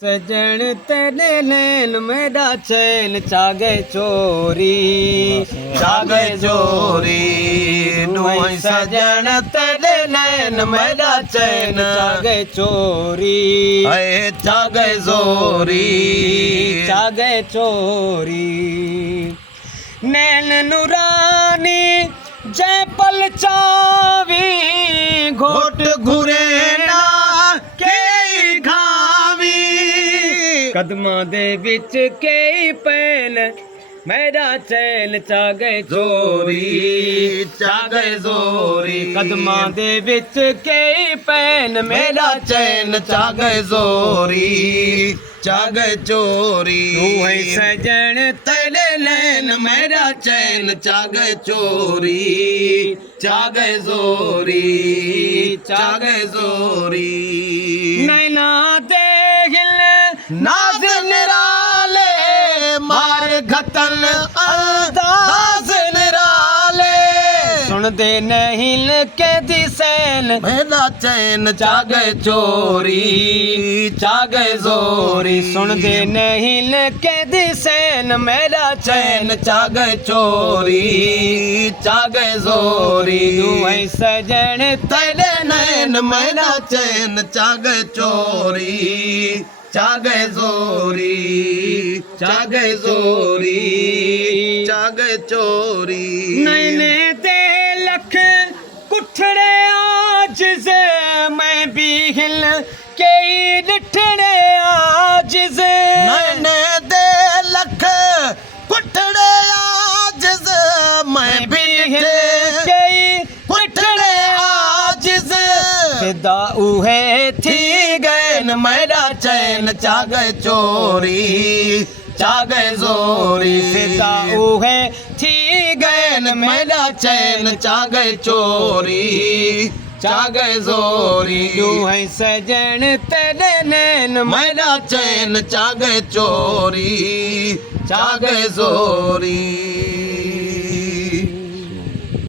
सजन तेरे नैन मेरा चैन चागे चोरी जागे चोरी नुई सजन तेरे नैन मेरा चैन चागे चोरी है जागे जोरी चागे चोरी नैन नुरानी जय पल चावी घोट घुरे ना के घावी कदमां दे विच कई पैन मेरा चैन चागे चोरी जागे जोरी कदमां दे विच कई पैन मेरा चैन जागे जोरी जागे चोरी तू है सजन तेरे नैन मेरा चैन जागे चोरी जागे जोरी जागे जोरी नैना दे हिल नाज निराले मार घतन अंदाज निराले सुन दे नहीं के दिसैन मेरा चैन जागे चोरी जागे जोरी सुन दे नहीं के दिसैन मेरा चैन चैन जागे चोरी जागे जोरी तू है सजन तेरे नैन मेरा चैन जागे चोरी जागे जोरी जागे जोरी जागे चोरी नैने दे लख कुठड़े आज से मैं भी हिल कई डिठड़े आज से नैने दे लख कुठड़े आज से मैं भी हिल डिठे कई कुठड़े आज से फिदा उहे थी गैन मेरा चैन जागे चोरी जागे जोरी फिदा उहे थी गैन मेरा चैन जागे चोरी जागे जोरी तू है सजन तेरे नैन मेरा चैन जागे चोरी जागे जोरी